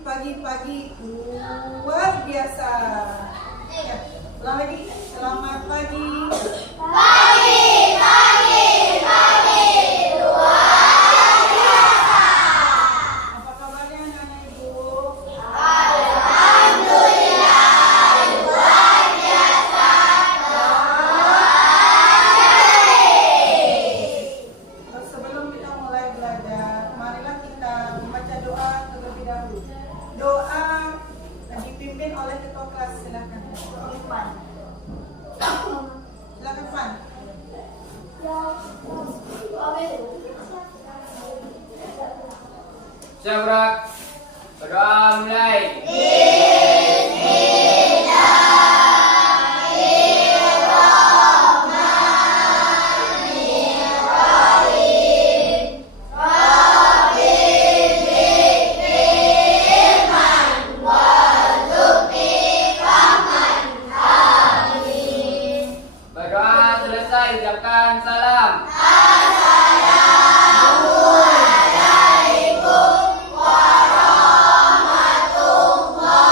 Pagi-pagi luar biasa. Ya, ulang lagi. Selamat pagi. Luar biasa. Apa kabarnya anak-anak ibu? Alhamdulillah luar biasa. Terus sebelum kita mulai belajar, marilah kita membaca doa terlebih dahulu. Doa dipimpin oleh ketua kelas. Silakan. Silakan Fan. Syabrak, berdoa mulai. Berdoa selesai, ucapkan salam. Assalamualaikum warahmatullahi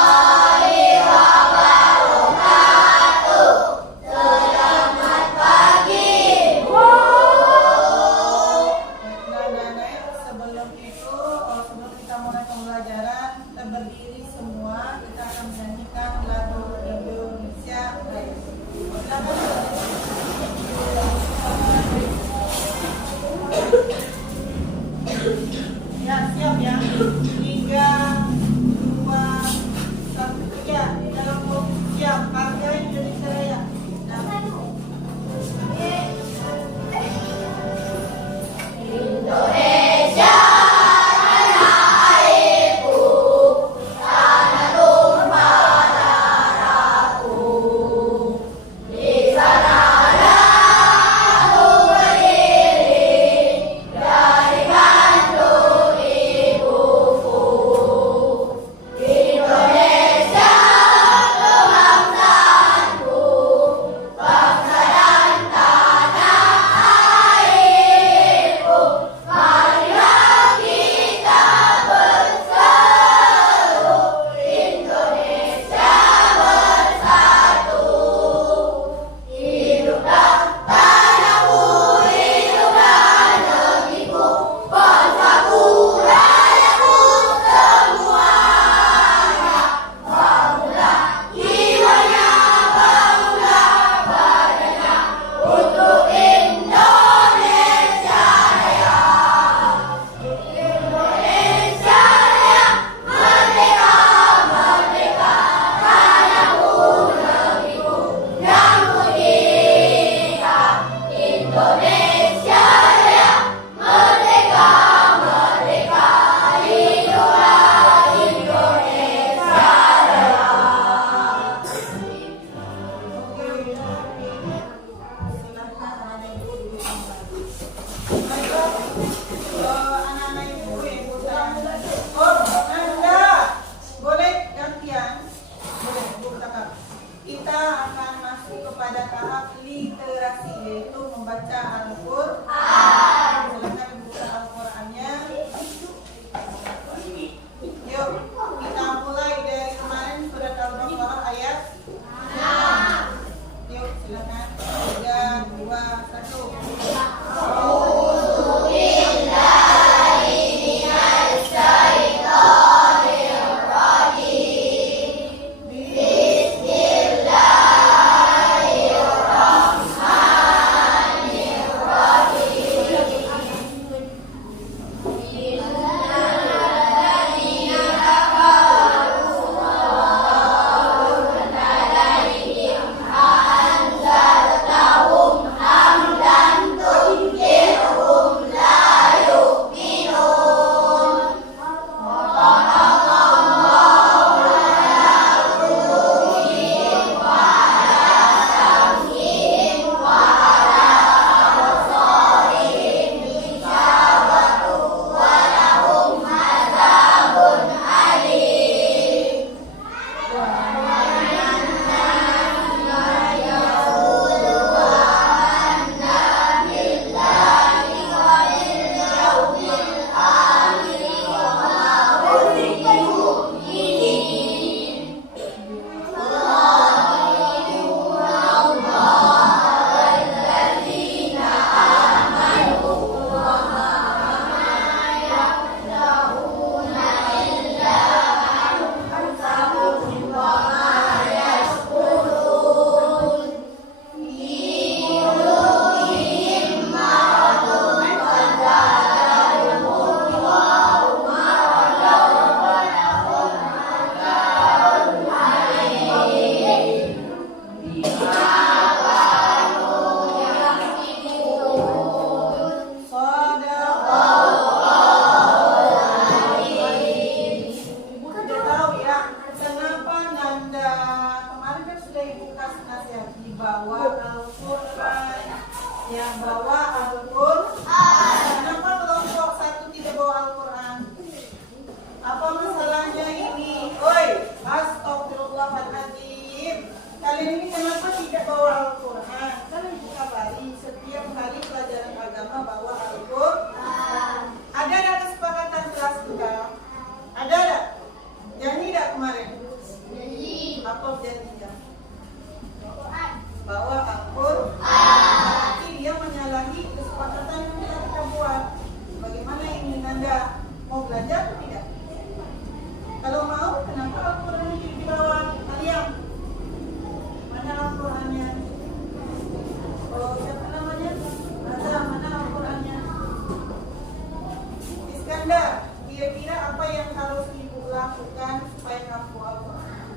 Nanda, kira-kira apa yang harus ibu lakukan supaya kamu Al-Quran?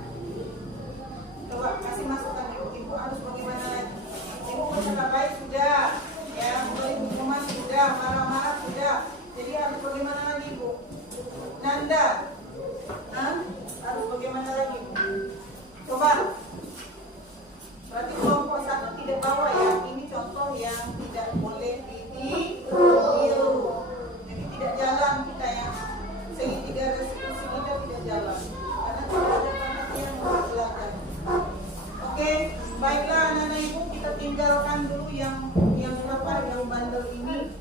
Coba kasih masukan ibu harus bagaimana lagi? Ibu bercakap baik sudah, ya, ibu rumah sudah, marah-marah sudah. Jadi harus bagaimana lagi ibu? Nanda, harus bagaimana lagi ibu? Coba. Berarti kelompok satu tidak bawa ya. Ini contoh yang tidak boleh ditiru. Jadi tidak jalan kita yang segitiga resolusi kita tidak jalan. Karena tidak ada perhatian untuk belajar. Oke, baiklah anak-anak ibu kita tinggalkan dulu yang apa yang bandel ini.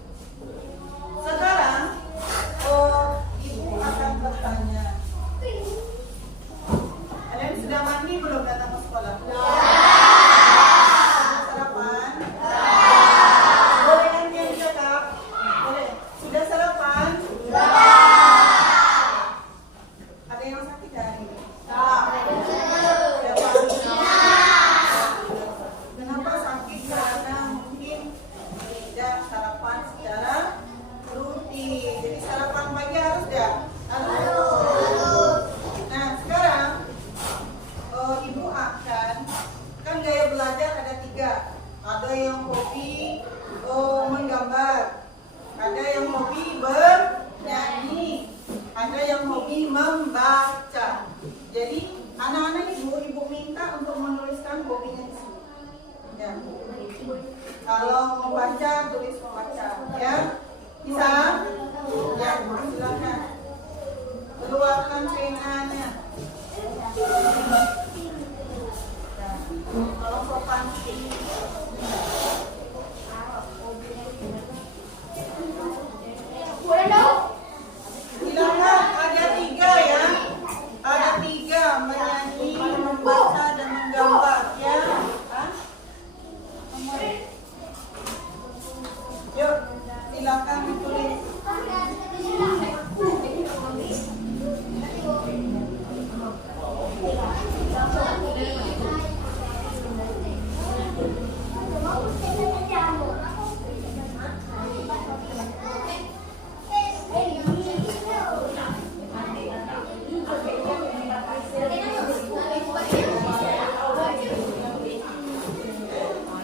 Sekarang ibu akan bertanya. Kalian sudah mandi belum datang ke sekolah? Sarapan? Boleh kan yang cakap? Boleh. Sudah sarapan? Ada yang sakit hari ini? Kenapa sakit? Karena mungkin tidak sarapan secara rutin. Jadi sarapan pagi harus ya? Harus. Nah sekarang ibu akan, kan gaya belajar ada 3. Ada yang hobi menggambar, ada yang hobi bernyanyi, ada yang hobi membaca. Jadi anak-anak ibu minta untuk menuliskan hobinya di sini. Ya. Kalau membaca tulis membaca, ya. Bisa? Ya, silakan. Keluarkan penanya. Kalau sopan silakan, ada 3 ya. Ada 3, menyanyi, membaca dan menggambar ya. Yuk, silakan ditulis.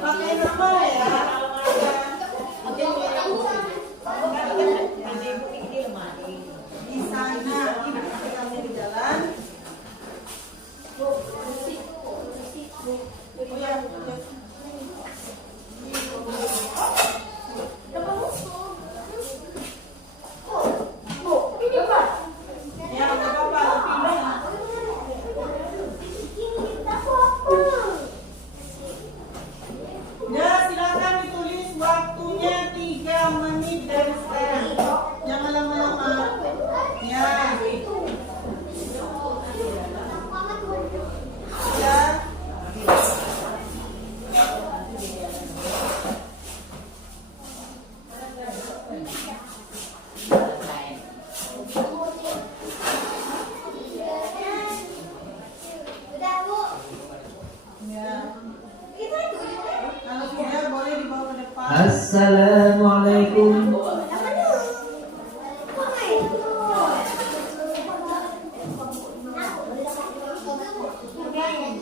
Pakai nama ya. Di sana ibu tinggalnya di jalan. Oh ya, ya nggak apa-apa, ya silakan ditulis waktunya 3 menit dari sekarang. Jangan lama-lama. Ya. Ya. Kalau sudah boleh dibawa ke depan. Assalamualaikum.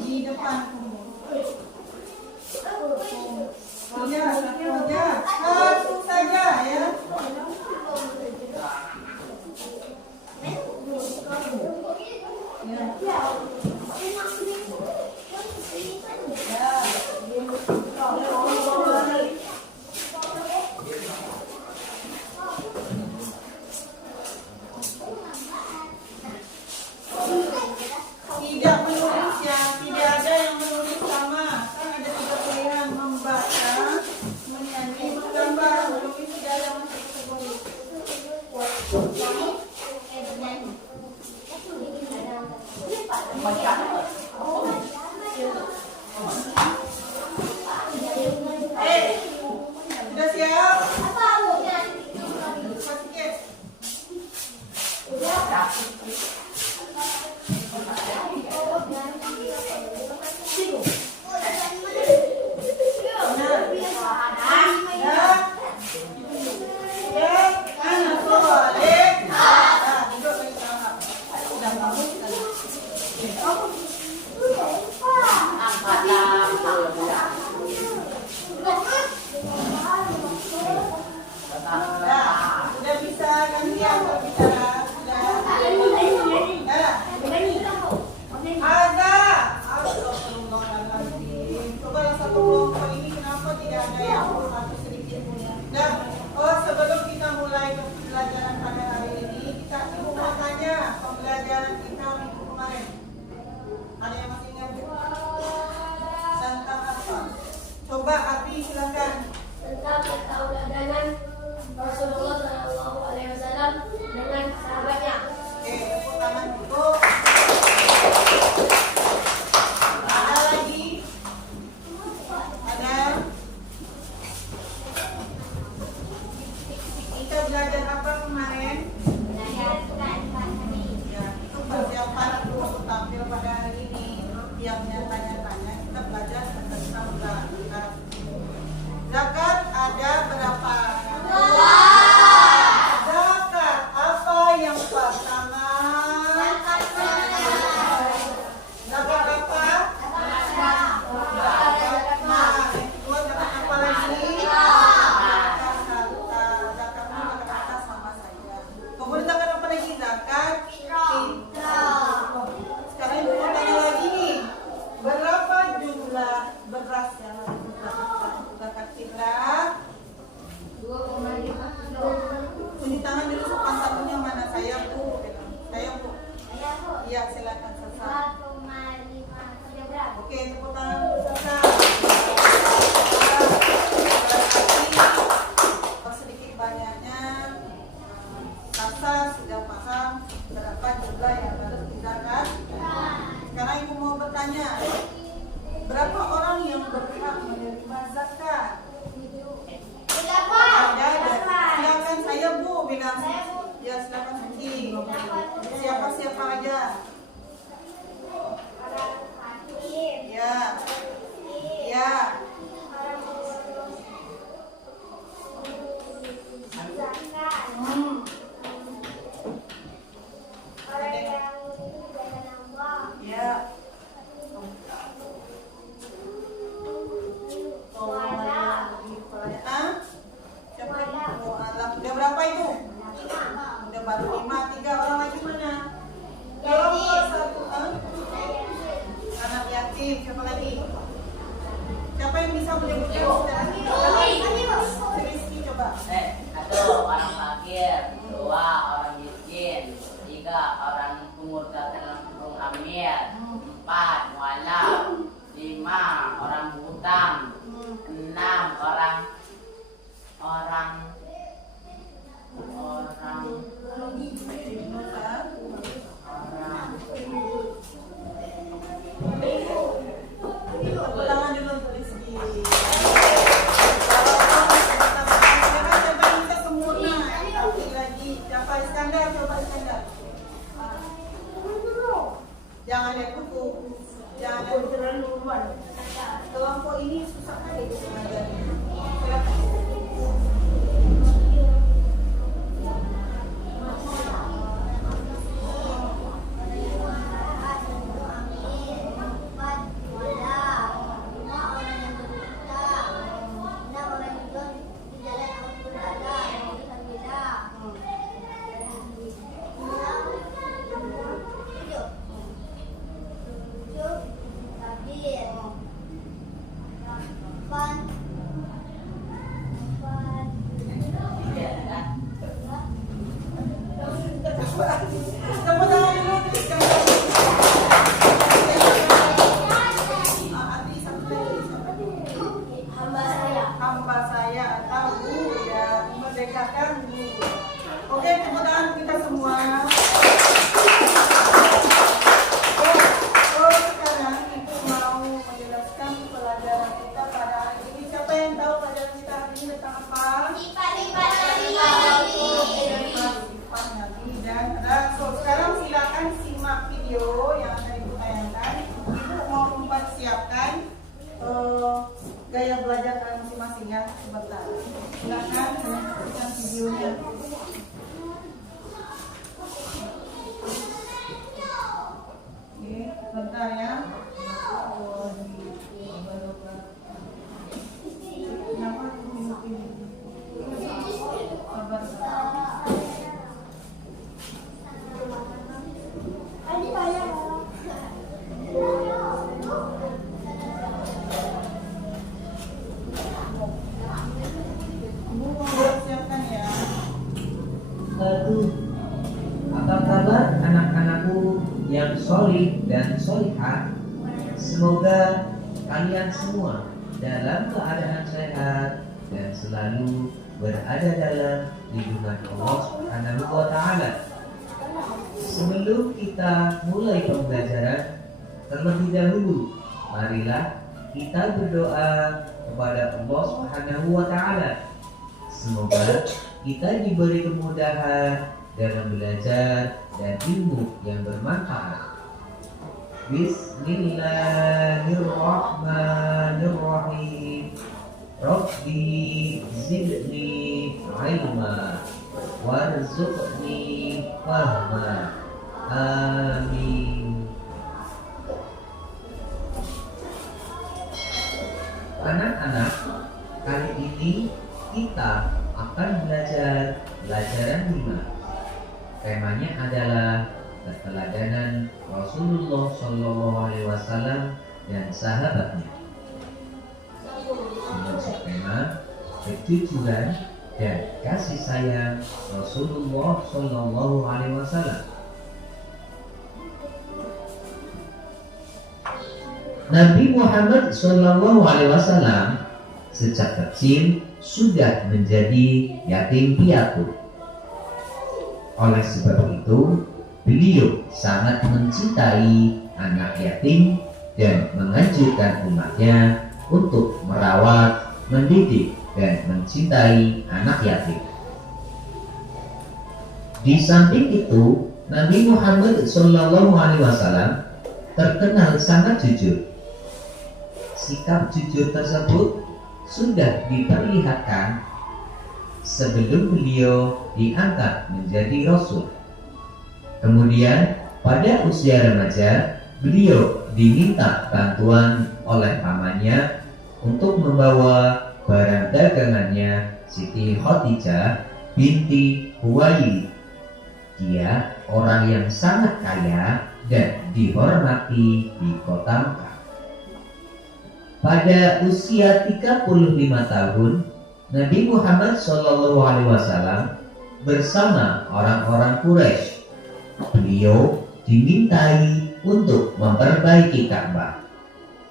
Di depan. Ya, satu saja ya. Tidak menulis ya, tidak ada yang menulis sama. Kan ada 3 pilihan, membaca, menyanyi, menggambar. Menulis tidak ada yang kategori. Sudah siap? Ya, anak soleh. yang berbicara. Ada. Astagfirullahaladzim. Coba yang satu kelompok ini kenapa tidak ada yang atau sedikit pun? Dan sebelum kita mulai pembelajaran pada hari ini, ibu mau tanya pembelajaran kita minggu kemarin. Ada yang masih ingat? Tentang apa? Coba Abi silakan. Tentang ketauladanan Rasulullah SAW dengan sahabatnya. Oke, tepuk tangan dulu. Ada lagi? Ada? Kita belajar apa kemarin? Ya, itu persiapan untuk tampil pada hari ini. Yang tanya-tanya, kita belajar tentang zakat. Zakat ada berapa? Zakat apa yang pertama? Zakat apa? Nah, yang kedua zakat apa lagi? Zakat kata sama saja. Kemudian zakat apa lagi? Zakat fitrah. Sekarang ibu mau tanya lagi nih, berapa jumlah beras yang harus kita zakat fitrah? 2,5 Cuci tangan dulu sopan santunnya mana? Saya Bu. Saya Bu. Iya, silakan Sasa. 1,5 kilogram. Oke, tepuk tangan dulu Sasa. Sedikit banyaknya Sasa sudah paham berapa jumlah yang harus dizakat. Sekarang ibu mau bertanya, berapa orang yang berhak menerima zakat? Silakan saya Bu bilang. Ya silakan Suci. Siapa aja? Ya. Ya. Ya. Siapa lagi? Oh, alam. Udah berapa itu? Udah baru 5. 3 orang lagi mana? Kelompok 1. Anak yatim. Siapa lagi? Siapa yang bisa menyebutkan? Rizky coba. 1 orang fakir, 2 orang miskin, 3 orang pengurus kampung amir, 4 mualaf, 5 orang hutang, 6 orang Ulangan dulu untuk Rizky. Jangan lihat buku, jangan lihat buku. Kelompok ini susah kali mengajarnya. Hamba saya atau Buddha memerdekakan Buddha. Oke, tepuk tangan kita semua. Sekarang Ibu mau menjelaskan pelajaran kita pada hari ini. Siapa yang tahu pelajaran kita hari ini tentang apa? Sifat Nabi dan Rasul. wabarakatuh. Apa kabar anak-anakku yang solih dan solihah? Semoga kalian semua dalam keadaan sehat dan selalu berada dalam lindungan Allah Subhanahu wa Ta'ala. Sebelum kita mulai pembelajaran, terlebih dahulu marilah kita berdoa kepada Allah Subhanahu wa Ta'ala. Semoga kita diberi kemudahan dalam belajar dan ilmu yang bermanfaat. Bismillahirrahmanirrahim. Rabbi zidni ilma warzuqni fahma. Amin. Anak-anak, kali ini kita akan belajar pelajaran 5. Temanya adalah keteladanan Rasulullah SAW dan sahabatnya. Dengan tema kejujuran dan kasih sayang Rasulullah SAW. Nabi Muhammad SAW sejak kecil sudah menjadi yatim piatu. Oleh sebab itu, beliau sangat mencintai anak yatim dan menganjurkan umatnya untuk merawat, mendidik, dan mencintai anak yatim. Di samping itu, Nabi Muhammad SAW terkenal sangat jujur. Sikap jujur tersebut sudah diperlihatkan sebelum beliau diangkat menjadi Rasul. Kemudian pada usia remaja, beliau diminta bantuan oleh pamannya untuk membawa barang dagangannya Siti Khadijah binti Khuwailid. Dia orang yang sangat kaya dan dihormati di kota Mekah. Pada usia 35 tahun, Nabi Muhammad SAW bersama orang-orang Quraisy, beliau dimintai untuk memperbaiki Ka'bah.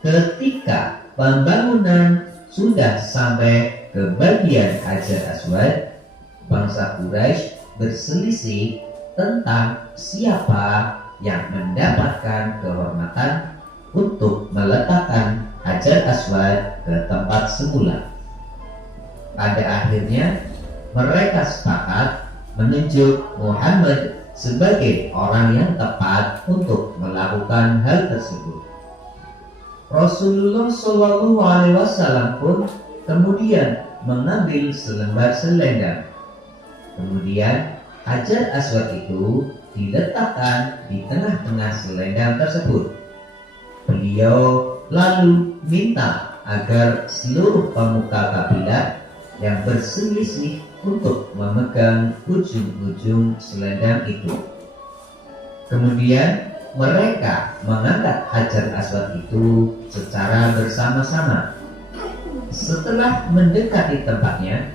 Ketika pembangunan sudah sampai ke bagian Hajar Aswad, bangsa Quraisy berselisih tentang siapa yang mendapatkan kehormatan untuk meletakkan Hajar Aswad ke tempat semula. Pada akhirnya mereka sepakat menunjuk Muhammad sebagai orang yang tepat untuk melakukan hal tersebut. Rasulullah SAW pun kemudian mengambil selembar selendang. Kemudian Hajar Aswad itu diletakkan di tengah-tengah selendang tersebut. Beliau lalu minta agar seluruh pemuka kabilah yang berselisih untuk memegang ujung-ujung selendang itu. Kemudian mereka mengangkat Hajar Aswad itu secara bersama-sama. Setelah mendekati tempatnya,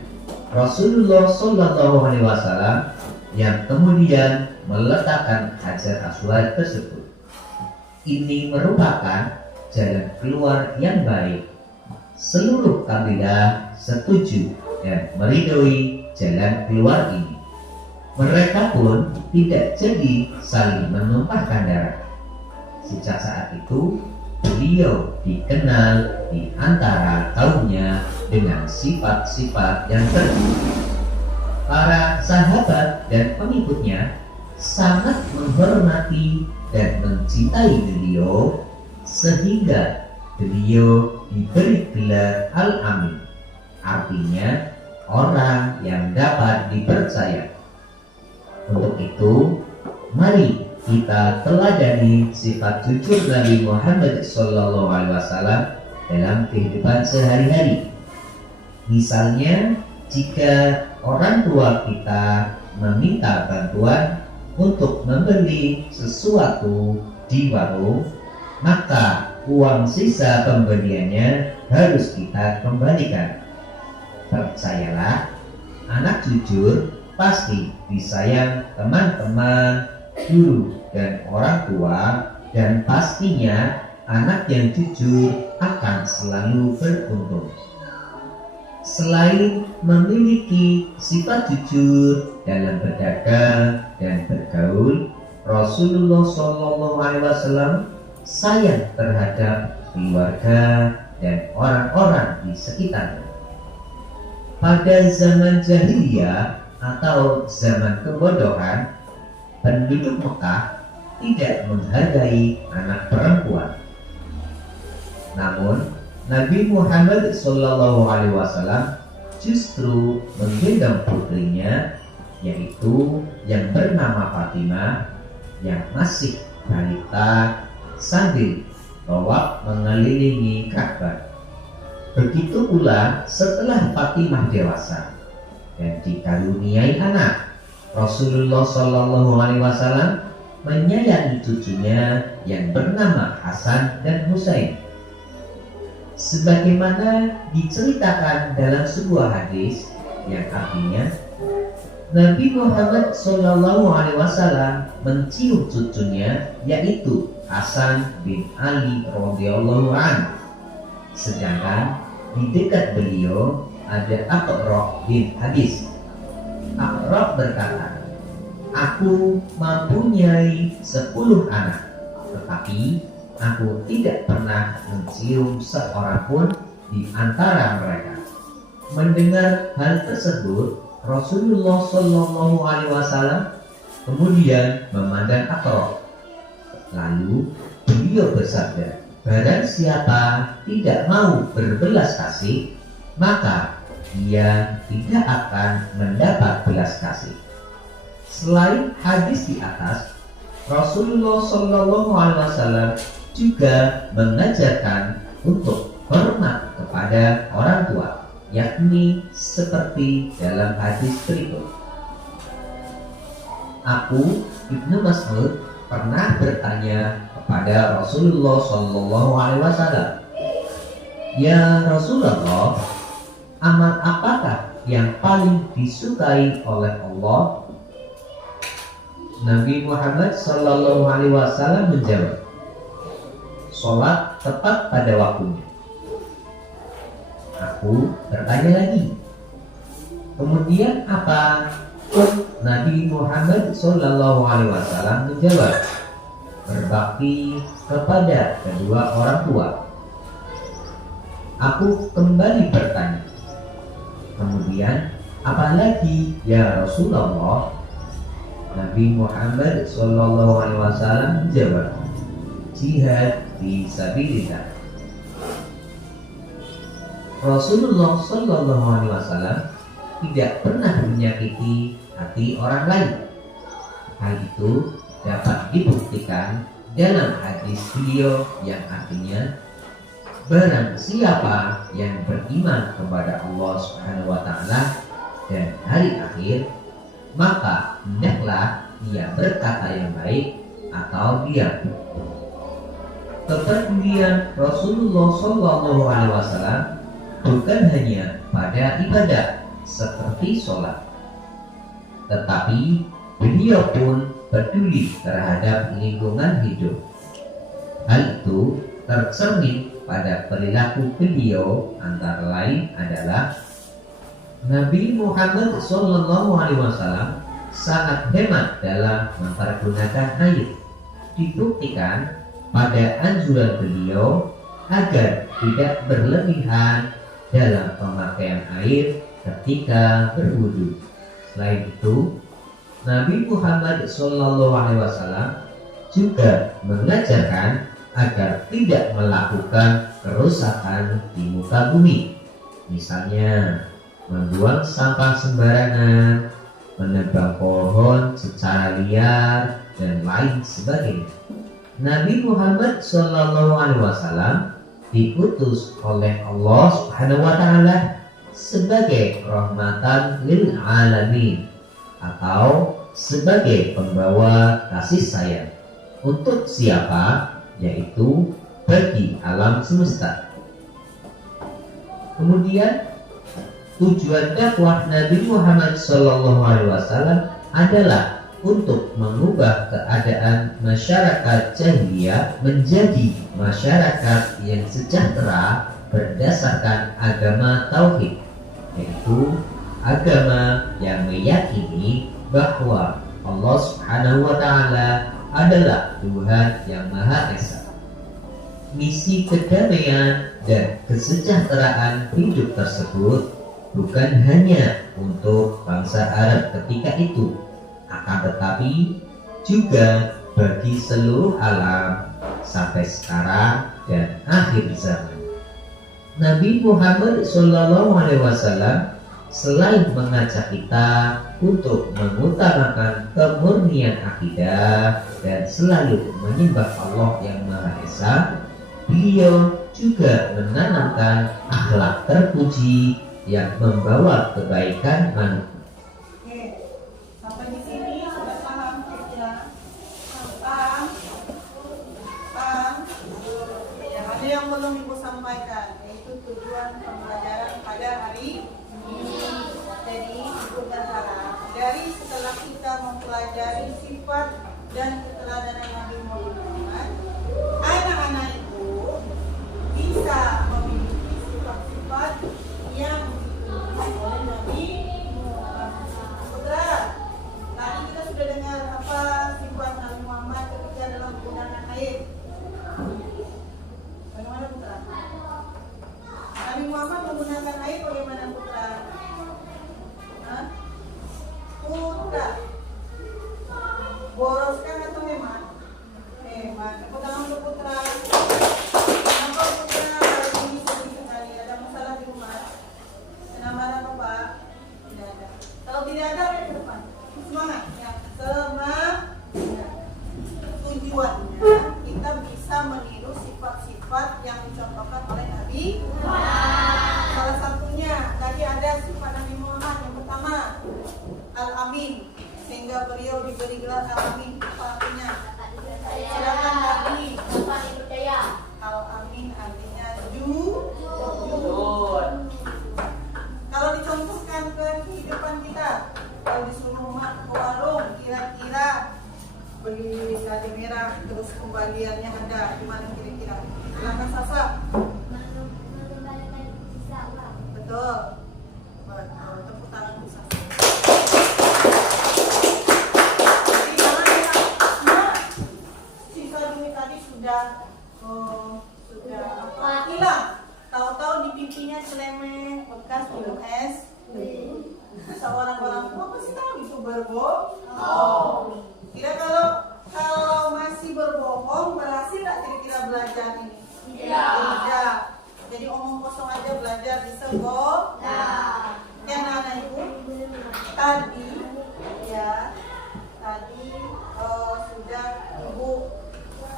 Rasulullah SAW yang kemudian meletakkan Hajar Aswad tersebut. Ini merupakan jalan keluar yang baik. Seluruh kabilah setuju dan meridhoi jalan keluar ini. Mereka pun tidak jadi saling menumpahkan darah. Sejak saat itu, beliau dikenal di antara kaumnya dengan sifat-sifat yang terpuji. Para sahabat dan pengikutnya sangat menghormati dan mencintai beliau, sehingga beliau diberi gelar Al-Amin, artinya orang yang dapat dipercaya. Untuk itu, mari kita teladani sifat jujur Nabi Muhammad SAW dalam kehidupan sehari-hari. Misalnya, jika orang tua kita meminta bantuan untuk membeli sesuatu di warung, maka uang sisa pembeliannya harus kita kembalikan. Percayalah, anak jujur pasti disayang teman-teman, guru, dan orang tua, dan pastinya anak yang jujur akan selalu beruntung. Selain memiliki sifat jujur dalam berdagang dan bergaul, Rasulullah SAW sayang terhadap keluarga dan orang-orang di sekitarnya. Pada zaman jahiliyah atau zaman kebodohan, penduduk Mekah tidak menghargai anak perempuan. Namun Nabi Muhammad SAW justru menggendong putrinya, yaitu yang bernama Fatimah, yang masih balita, sambil tawaf mengelilingi Ka'bah. Begitu pula setelah Fatimah dewasa dan dikaruniai anak, Rasulullah SAW menyayangi cucunya yang bernama Hasan dan Husain. Sebagaimana diceritakan dalam sebuah hadis yang artinya Nabi Muhammad SAW mencium cucunya, yaitu Hasan bin Ali radhiyallahu anhu. Sedangkan di dekat beliau ada Aqra bin Habis. Aqra berkata, "Aku mempunyai 10 anak, tetapi aku tidak pernah mencium seorang pun di antara mereka." Mendengar hal tersebut, Rasulullah SAW kemudian memandang Aqra. Lalu beliau bersabda, "Barang siapa tidak mau berbelas kasih, maka dia tidak akan mendapat belas kasih." Selain hadis di atas, Rasulullah SAW juga mengajarkan untuk hormat kepada orang tua, yakni seperti dalam hadis berikut. Aku, Ibnu Mas'ud, pernah bertanya kepada Rasulullah SAW, "Ya Rasulullah, amal apakah yang paling disukai oleh Allah?" Nabi Muhammad SAW menjawab, "Sholat tepat pada waktunya." Aku bertanya lagi, "Kemudian apa?" Nabi Muhammad SAW menjawab, "Berbakti kepada kedua orang tua." Aku kembali bertanya, "Kemudian apa lagi ya Rasulullah?" Nabi Muhammad SAW menjawab, "Jihad fi sabilillah." Rasulullah SAW tidak pernah menyakiti hati orang lain. Hal itu dapat dibuktikan dalam hadis beliau yang artinya, "Barang siapa yang beriman kepada Allah Subhanahu wa Ta'ala dan hari akhir, maka hendaklah ia berkata yang baik atau diam." Kepedulian Rasulullah SAW bukan hanya pada ibadah seperti sholat, tetapi beliau pun peduli terhadap lingkungan hidup. Hal itu tercermin pada perilaku beliau, antara lain adalah Nabi Muhammad SAW sangat hemat dalam mempergunakan air. Dibuktikan pada anjuran beliau agar tidak berlebihan dalam pemakaian air ketika berwudu. Selain itu, Nabi Muhammad SAW juga mengajarkan agar tidak melakukan kerusakan di muka bumi, misalnya membuang sampah sembarangan, menebang pohon secara liar, dan lain sebagainya. Nabi Muhammad SAW diutus oleh Allah Subhanahu wa Ta'ala sebagai rahmatan lil alamin, atau sebagai pembawa kasih sayang untuk siapa, yaitu bagi alam semesta. Kemudian tujuan dakwah Nabi Muhammad SAW adalah untuk mengubah keadaan masyarakat jahiliyah menjadi masyarakat yang sejahtera berdasarkan agama tauhid, yaitu agama yang meyakini bahwa Allah Subhanahu wa Ta'ala adalah Tuhan yang Maha Esa. Misi kedamaian dan kesejahteraan hidup tersebut bukan hanya untuk bangsa Arab ketika itu, akan tetapi juga bagi seluruh alam sampai sekarang dan akhir zaman. Nabi Muhammad SAW selain mengajak kita untuk mengutamakan kemurnian akidah dan selalu menyembah Allah yang Maha Esa, beliau juga menanamkan akhlak terpuji yang membawa kebaikan manusia. Oke, sampai di sini sudah paham kira-kira? Paham? Paham? Ya, ada yang belum Ibu sampaikan, yaitu tujuan pembelajaran pada hari ini. Jadi Ibu berharap dari setelah kita mempelajari sifat dan keteladanan Nabi Muhammad, anak-anak itu bisa memiliki sifat-sifat yang dimiliki oleh Nabi Muhammad. Putra, tadi kita sudah dengar apa sifat Nabi Muhammad ketika dalam penggunaan air. Bagaimana Putra? Nabi Muhammad menggunakan air bagaimana Putra? Hah? Putra, boroskan atau hemat? Hemat. Tepuk tangan untuk Putra. Kenapa Putra hari ini sedih sekali? Ada masalah di rumah? Kena marah Bapak? Tidak ada. Kalau tidak ada, ayo ke depan. Semangat ya. Semangat. Tujuannya kita bisa meniru sifat-sifat yang dicontohkan oleh Nabi. Salah satunya tadi ada sifat Nabi Muhammad yang pertama Al-Amin, sehingga beliau diberi gelar Al-Amin. Apa artinya? Silakan Nabi. Al-Amin artinya jujur. Kalau dicontohkan ke kehidupan kita, kalau disuruh rumah ke warung, kira-kira beli cabai merah terus kembaliannya ada di mana kira-kira? Silakan Sasa. Betul. Betul. Tepuk tangan untuk Sasa. Jadi jangan ya, sisa duit tadi sudah hilang. Tahu-tahu di pipinya celemeng bekas minum es. Masa orang-orang tua pasti tahu itu berbohong. Kira kalau masih berbohong berhasil nggak kira-kira belajar ini? Tidak. Jadi omong kosong aja belajar di sekolah. Yang anak ibu tadi sudah ibu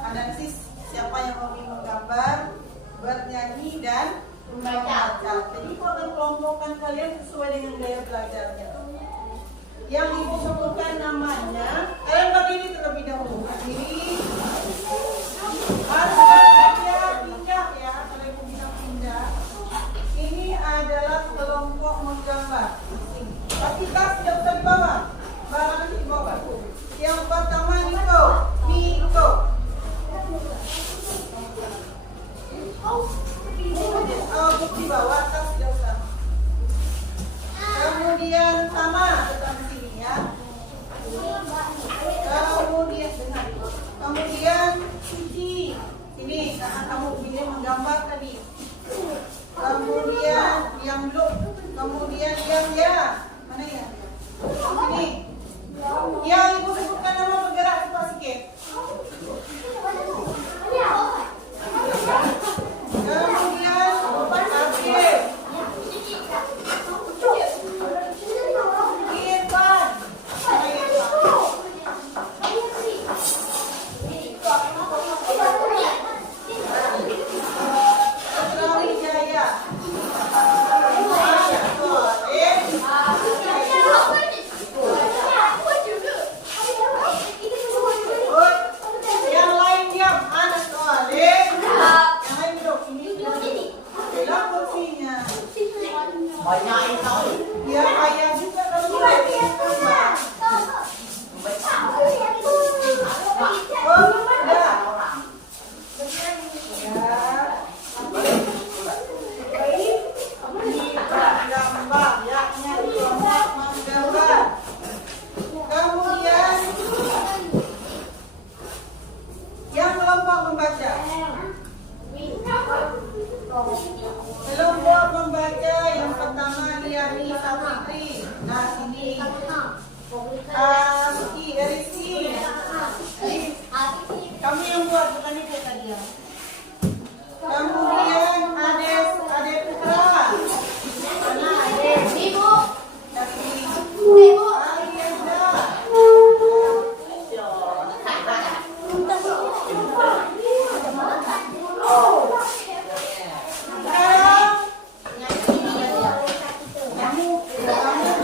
analisis siapa yang hobi menggambar, bernyanyi dan membaca. Jadi ibu akan kelompokkan kalian sesuai dengan gaya belajarnya. Yang ibu sebutkan namanya, kalian berdiri terlebih dahulu. Berdiri. Harus pindah ya, kalau ibu bisa pindah. Ini adalah kelompok menggambar. Tapi tas tidak usah di bawah, barang di bawah. Yang pertama Niko. Buku di bawah, tas tidak usah. Kemudian sama tetap di sini ya. Kemudian Suci. Ini karena kamu pilih menggambar tadi. Kemudian yang belum. Kemudian ya. Mana ya? Ini. Yang ibu sebutkan nama bergerak cepat sikit. Kemudian Akil. Irfan. Wijaya. Rizky. Kamu yang buat, bukan ibu tadi ya. Kemudian Ade Putra. Mana Ade? Ibu. Tapi Ibu. Alianda. Sekarang kamu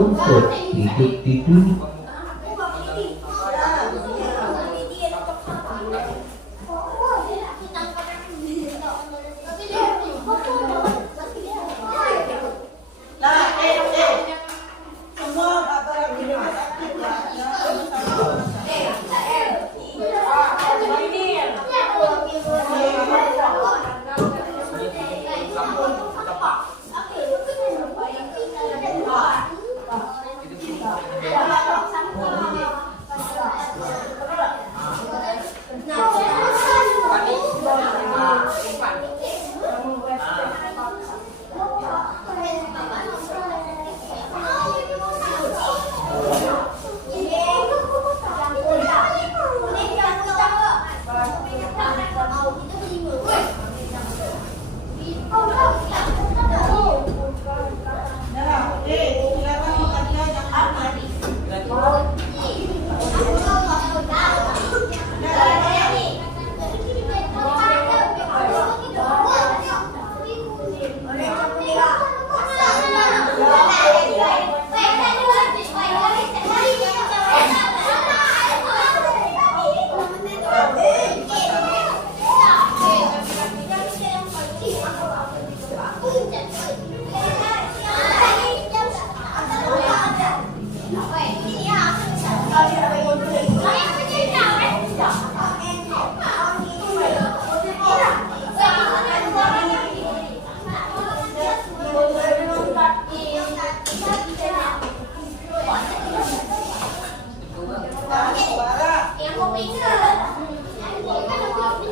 untuk hidup di dunia. Nah, semua beraktivitas aktif ya. Nah, silakan makannya jangan lagi.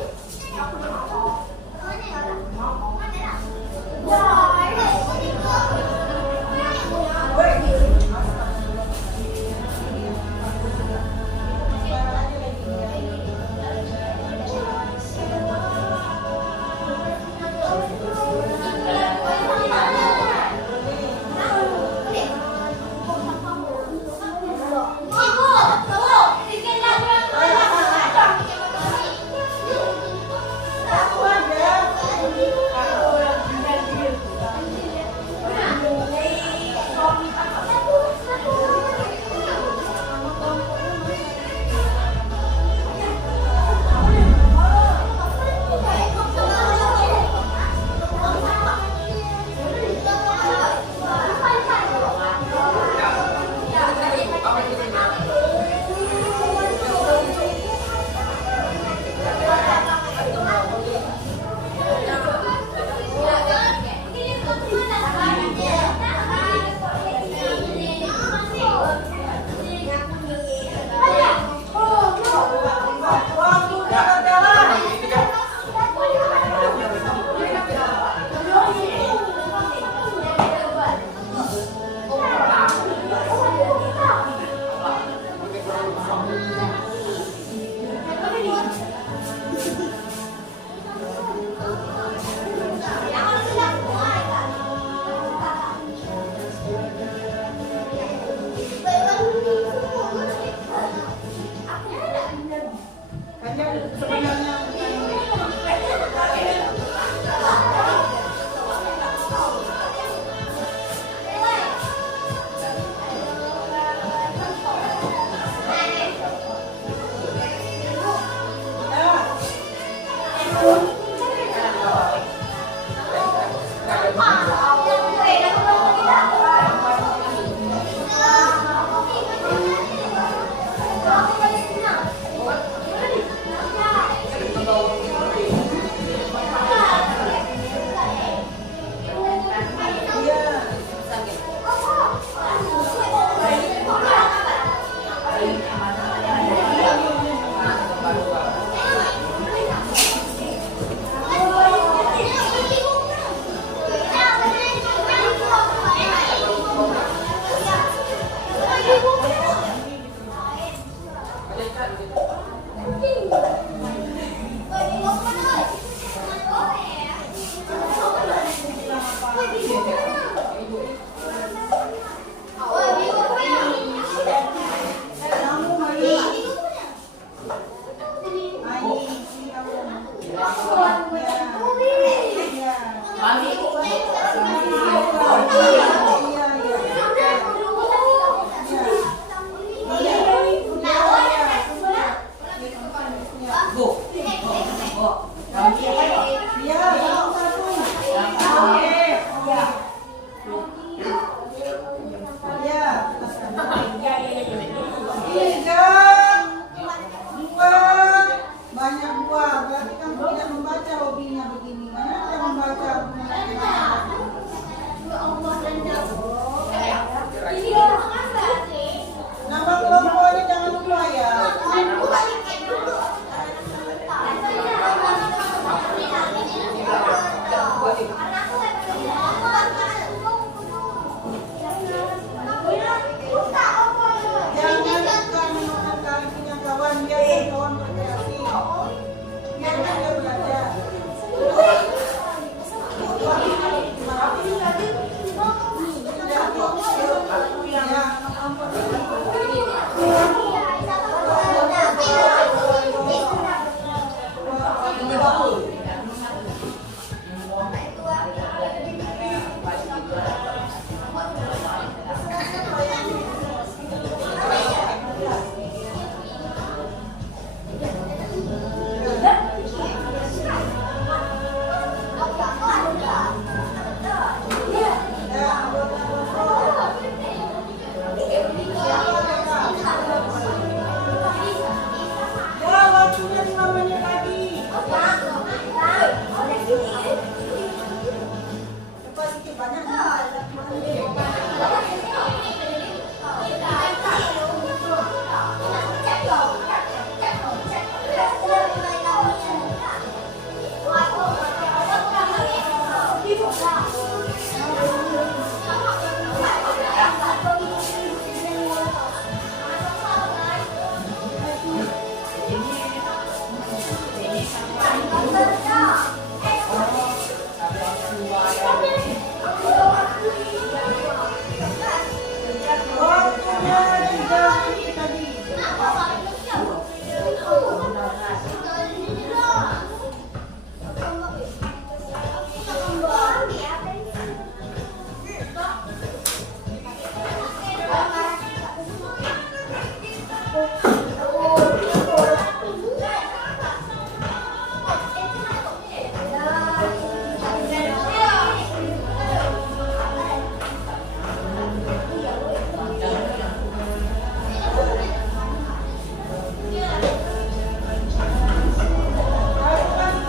Lakukan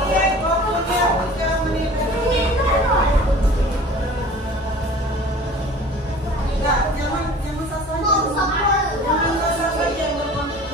diet waktunya 3 menit. Enggak, jangan sasar saja. Jangan sasar saja yang berkontribusi.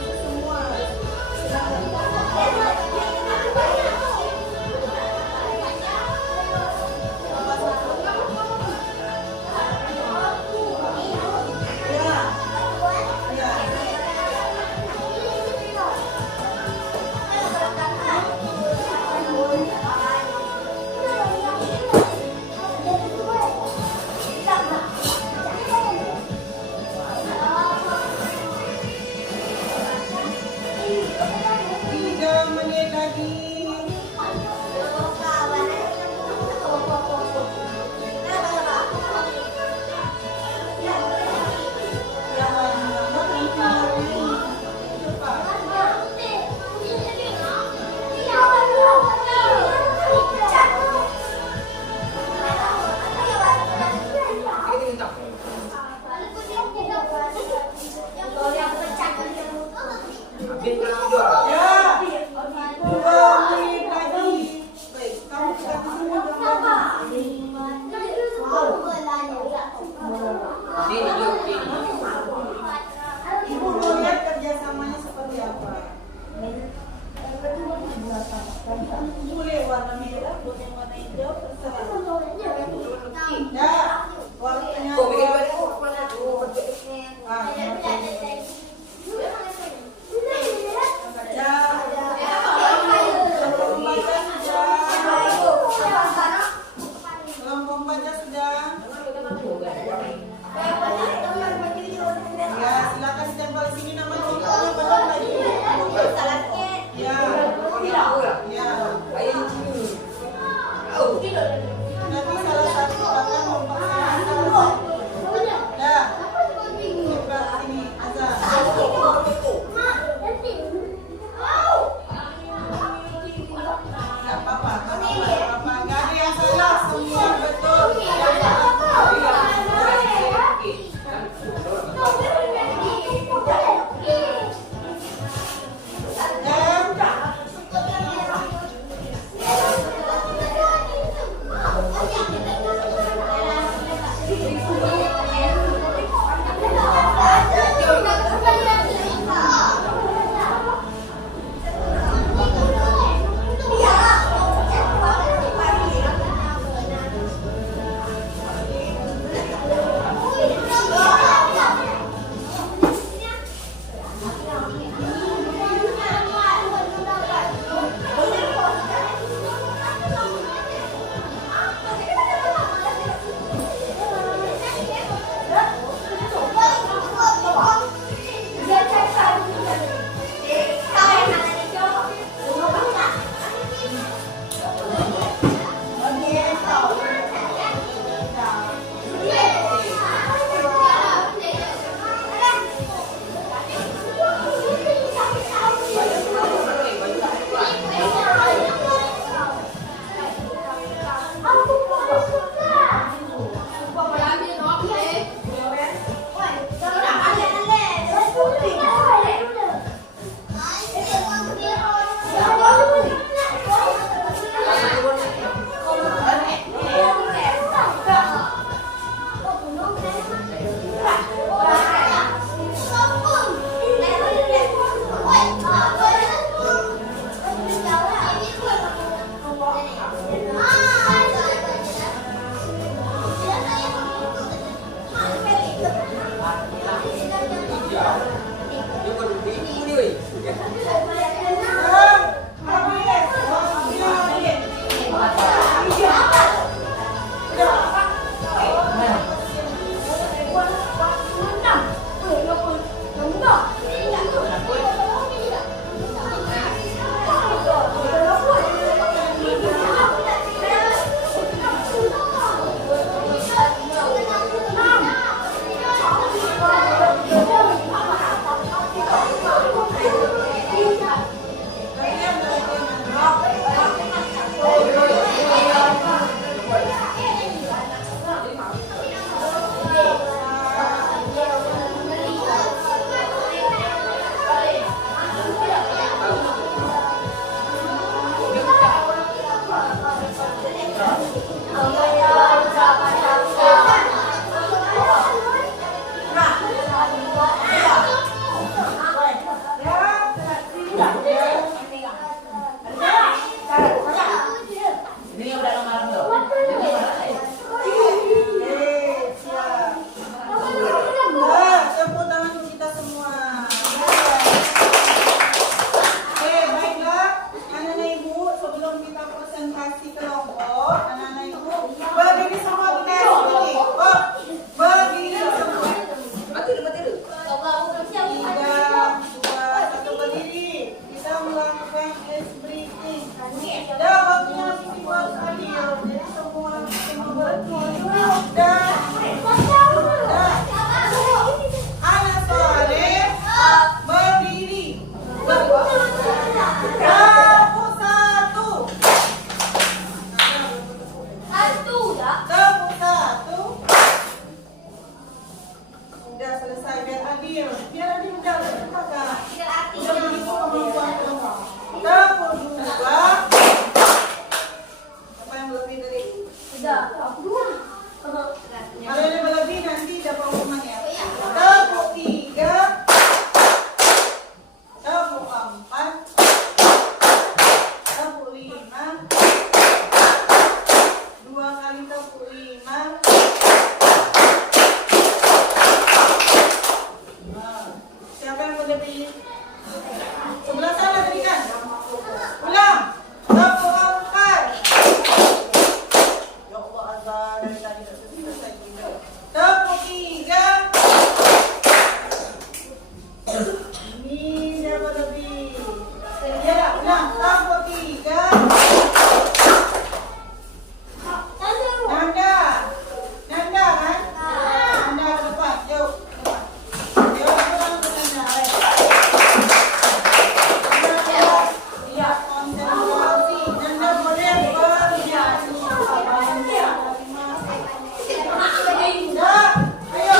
berdiri. Sebelah sana tadi kan. Ulang. Tepuk angkat. Ya Allah, azan dari tadi tak selesai juga. Tepuk 3. Ini dapat lebih. Ya, ulang. Tepuk 3. Nanda. Nanda kan? Nanda ke depan. Yuk. Depan. Yuk, pulang ke Nanda. Iya, konsentrasi. Nanda boleh bernyanyi. Dah. Ayo.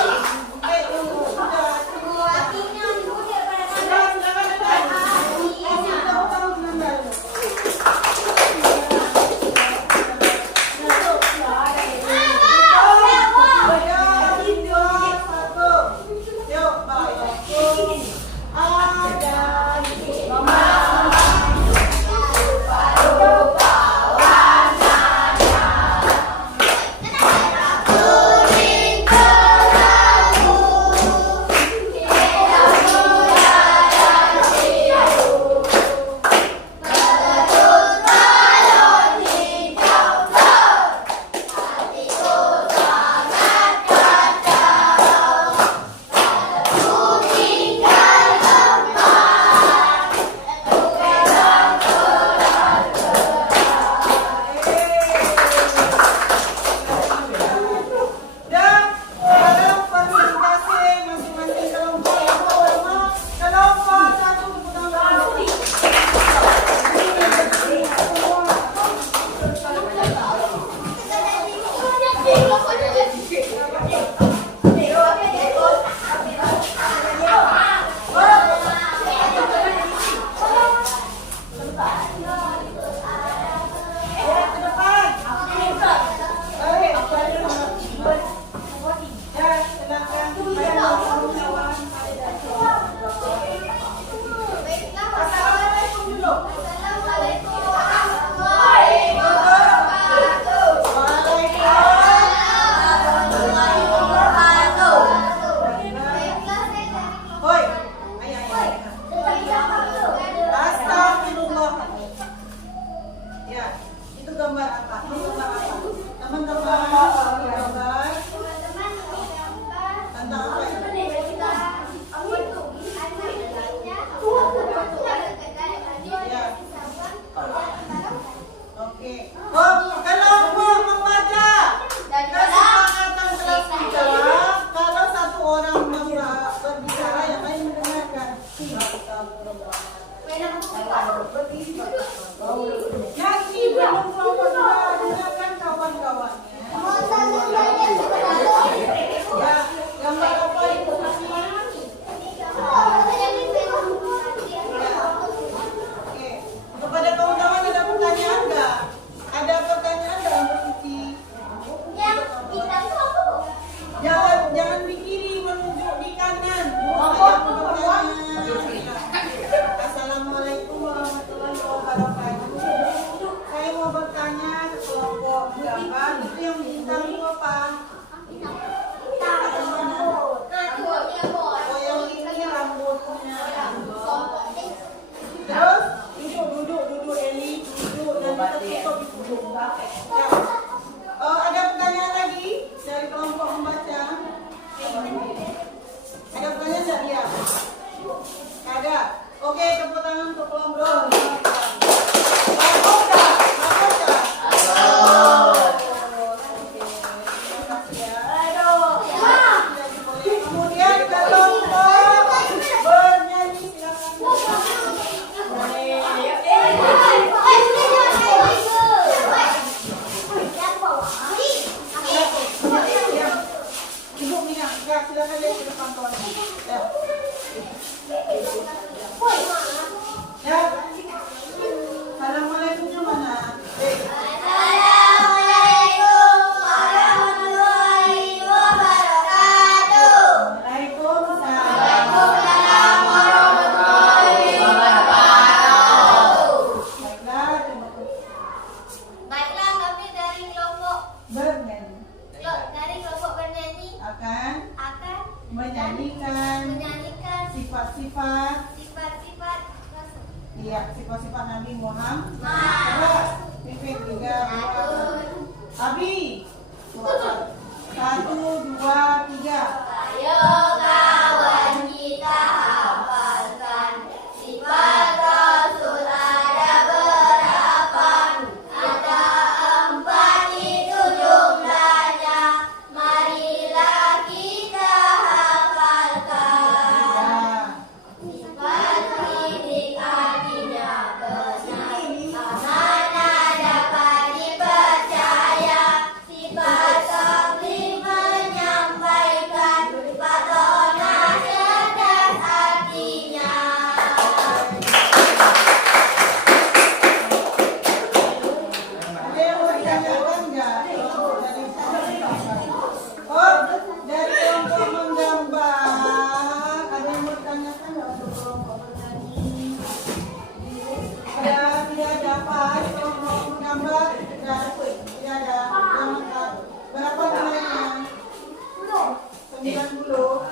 Oke, sudah. Sifat-sifat Rasul. Iya, sifat-sifat Nabi Muhammad. Terus, pimpin 3, 2, Abi. 1, 2, 3. Ayo kawan kita hafalkan sifat Rasul ada berapa? Ada 4 itu jumlahnya. Marilah kita hafalkan. Sifat ini artinya benar, amanah dapat dipercaya. Sifat tabligh menyampaikan, patronah cerdas artinya. Ada yang mau ditanyakan nggak? Oh, dari kelompok menggambar. Ada yang mau ditanyakan nggak untuk kelompok bernyanyi? Ya, tidak ada apa? Kelompok menggambar tidak ada. Yang lengkap. Berapa nilainya? 90.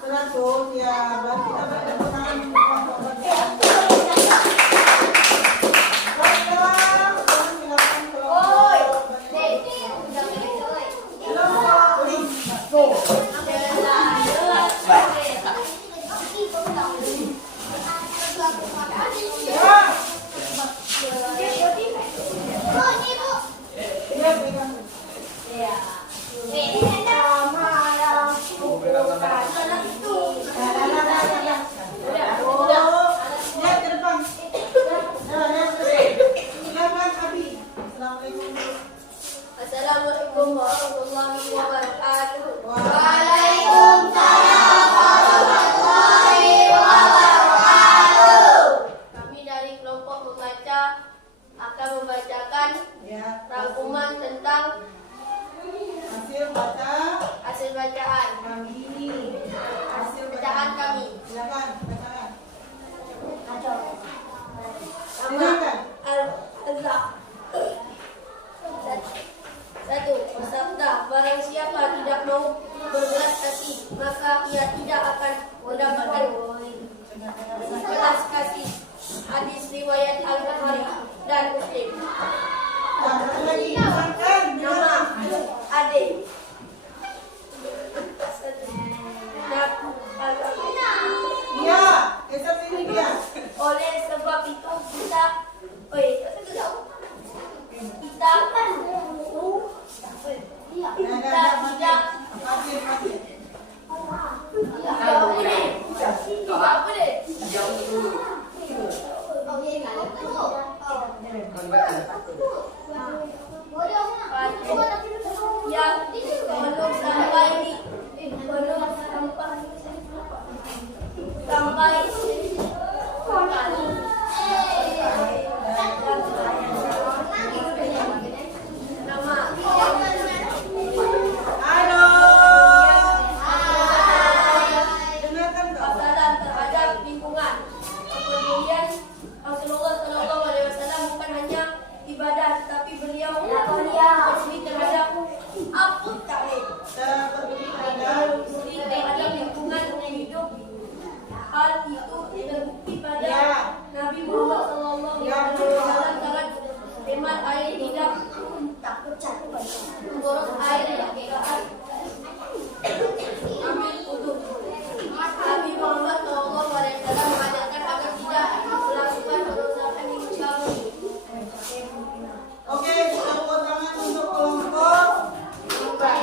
100 ya. Berarti kita bertepuk tangan untuk kelompok bernyanyi. Assalamualaikum warahmatullahi wabarakatuh. Waalaikumsalam warahmatullahi wabarakatuh. Kami dari kelompok membaca akan membacakan Ya, rangkuman tentang hasil baca hasil bacaan kami. Hasil bacaan kami. Silakan bacaan. Nama Silakan. Al-Azhar. 1. Bersabda, barang siapa tidak mau berbelas kasih, maka ia tidak akan mendapatkan belas kasih. Hadis riwayat Al-Bukhari dan Muslim. Satu lagi. Silakan. Nama Ade. Iya, geser sini dia. Oleh sebab itu kita tidak Pasir. Halo. Dengarkan kau. Masalah terhadap lingkungan. Kemudian Rasulullah SAW bukan hanya ibadah, tetapi beliau peduli terhadap apa taklim, Peduli terhadap peduli terhadap lingkungan hidup. Hal itu terbukti pada Nabi Muhammad SAW sangat hemat air, tidak memboros air saat ambil wudhu. Nabi Muhammad SAW mengajarkan agar tidak melakukan kerusakan lingkungan. Oke, kita tepuk tangan untuk kelompok. Bukan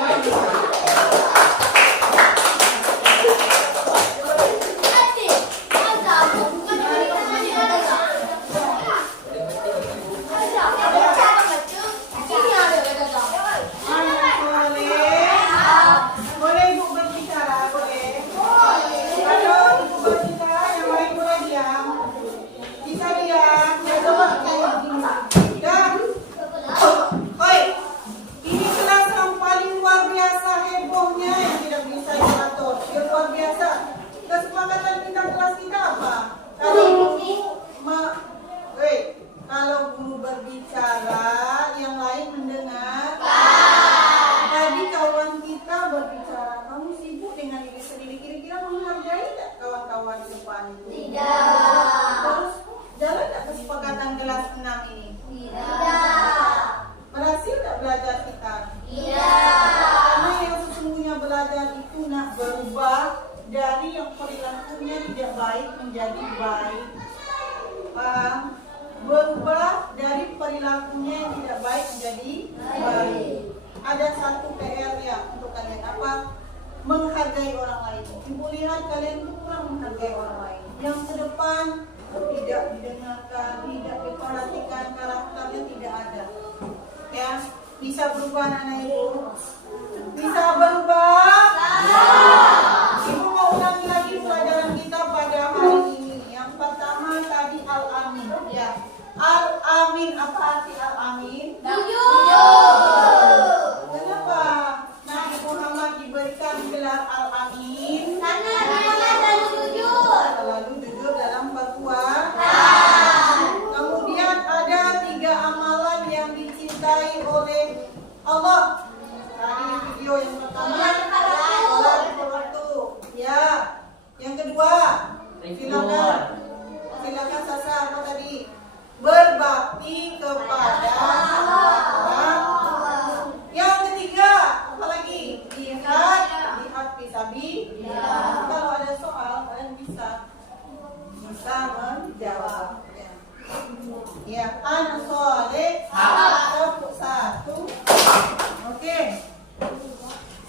Tidak. Terus jalan tak kesepakatan kelas 6 ini? Tidak. Berhasil tak belajar kita? Tidak. Karena yang sesungguhnya belajar itu nak berubah dari yang perilakunya tidak baik menjadi baik. Paham? Berubah dari perilakunya yang tidak baik menjadi baik. Ada satu PR ya untuk kalian apa? Menghargai orang lain. Ibu lihat kalian itu kurang menghargai orang lain. Yang ke depan tidak didengarkan, tidak diperhatikan, karakternya tidak ada. Ya, bisa berubah anak ibu? Bisa berubah? Ibu mau ulangi lagi pelajaran kita pada hari ini. Yang pertama tadi al-amin. Ya, al-amin. Apa arti al-amin? Kenapa Nabi Muhammad diberikan gelar al-amin? Karena dia selalu jujur. Selalu jujur dalam berbuat. Kemudian ada 3 amalan yang dicintai oleh Allah. Tadi video yang pertama salat waktu. Ya. Yang kedua, silakan Sasa, apa tadi? Berbakti kepada Allah. Yang ketiga, apa lagi? Lihat fisabi. Kalau ada soal kalian bisa menjawab. Ya, an soleh satu. Oke.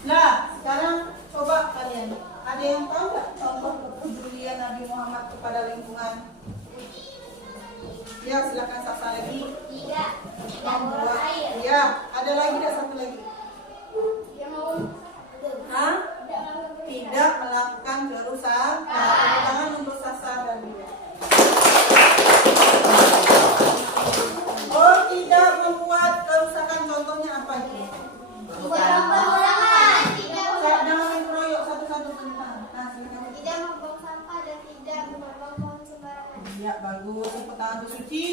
Nah, sekarang coba kalian. Ada yang tahu nggak contoh kepedulian Nabi Muhammad kepada lingkungan? Ya, silakan Sasa lagi. Tidak. Yang dua. Ya, ada lagi nggak satu lagi? Hah? Tidak melakukan kerusakan. Tepuk tangan untuk Sasa dan dia. Oh, tidak membuat kerusakan. Contohnya apa itu? Jangan main keroyok satu-satu tentang. Nah, silakan. Tidak membuang sampah dan tidak menebang pohon sembarangan. Ya, bagus. Tepuk tangan untuk Suci.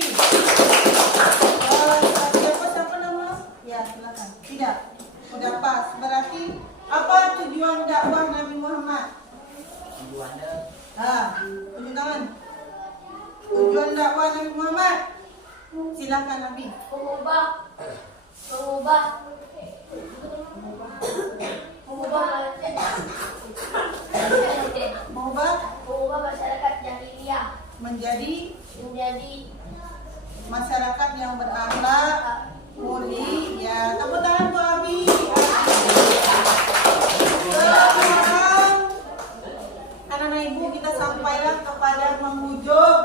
Siapa nama? Ya, silakan. Tidak. Sudah pas. Berarti apa tujuan dakwah Nabi Muhammad? Tunjuk tangan. Tujuan dakwah Nabi Muhammad. Silakan Nabi. Mengubah masyarakat jahiliyah menjadi menjadi masyarakat yang berakhlak mulia. Ya, tepuk tangan untuk Abi. Sekarang anak-anak ibu kita sampailah kepada penghujung.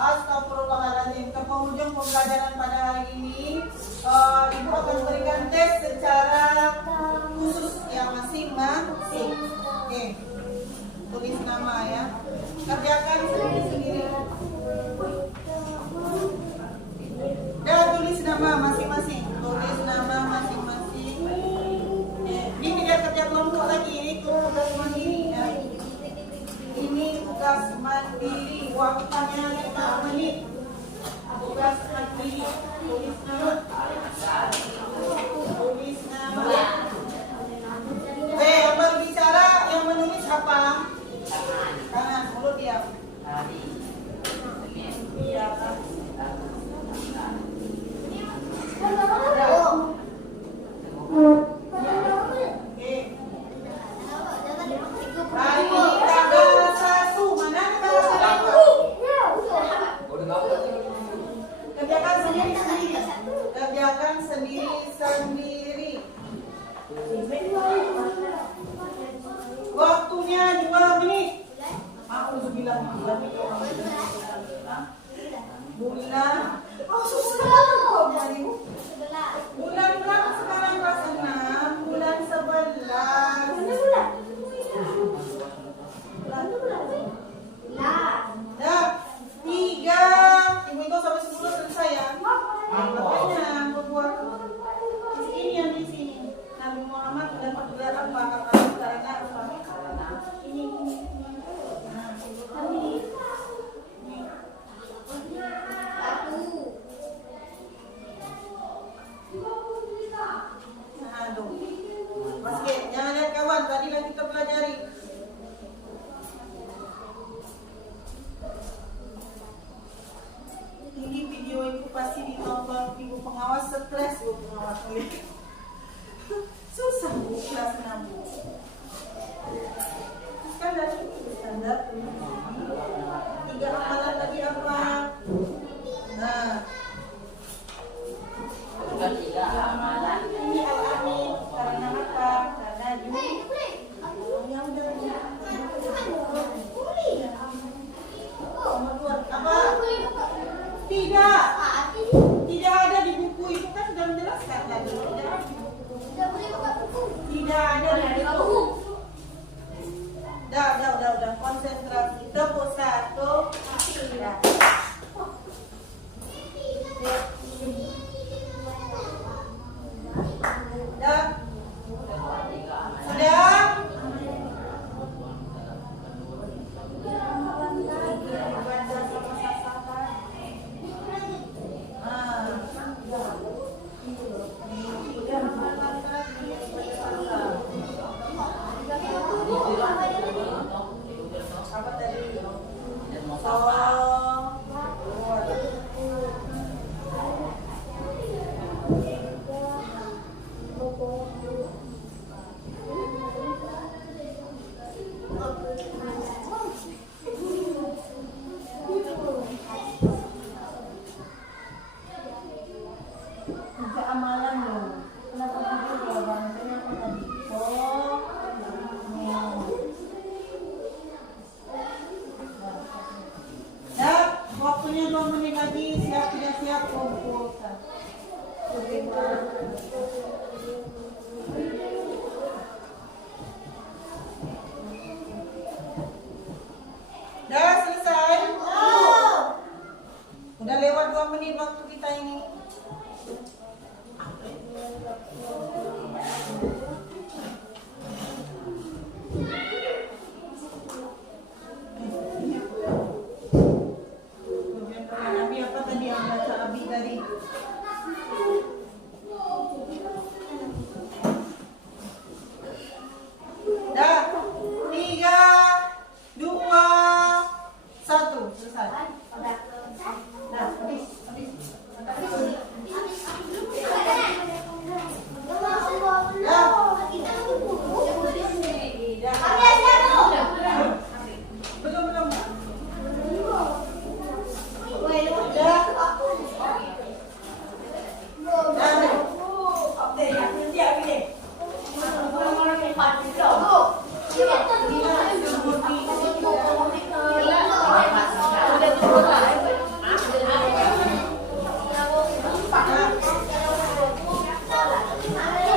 Astagfirullahaladzim. Ke penghujung pembelajaran pada hari ini, ibu akan berikan tes secara khusus yang masing-masing. Oke. Tulis nama ya. Kerjakan sendiri-sendiri. Dan tulis nama masing-masing. Tulis nama masing-masing. Ini tidak kerja kelompok lagi. Ini tugas mandiri. Ya. Ini tugas mandiri. Waktunya 5 menit. Tugas mandiri. Tulis nama. Tulis nama. Yang berbicara, yang menulis apa? Kanan, mulut diam. Iya. Oke. Hari ini tanggal 1. Mana tanggal 1? Kerjakan sendiri-sendiri. Kerjakan sendiri-sendiri. Waktunya 2 menit. Aku bilang bulan. Oh, bulan berapa sekarang kelas 6? Bulan 11. Dah. 3. Ibu itu sampai 10 selesai ya. Makanya berbuat. Ini yang di sini. Nabi Muhammad mendapat gelar apa? Karena apa? Ini. Susah bu, kelas 6 bu. Standar, standar. 3 amalan lagi apa? Nah, Bukan 3 amalan. ini al-amin karena apa? Karena yang udah nomor 2 apa? Tidak. Tidak ada di buku itu kan sudah menjelaskan tadi. Tidak ada di buku. Udah. Konsentrasi. Tepuk 1. Tidak. Sudah. Sudah. Apa tadi? Tiga amalan loh. Kenapa tiga jawabannya apa tadi? Dah, waktunya 2 menit lagi. Siap tidak siap kumpulkan. Dah selesai? Udah lewat 2 menit waktu kita ini. Abi apa tadi yang baca Abi tadi? Dah, 3, 2, 1, selesai. Dah, habis. Belum. Siapa?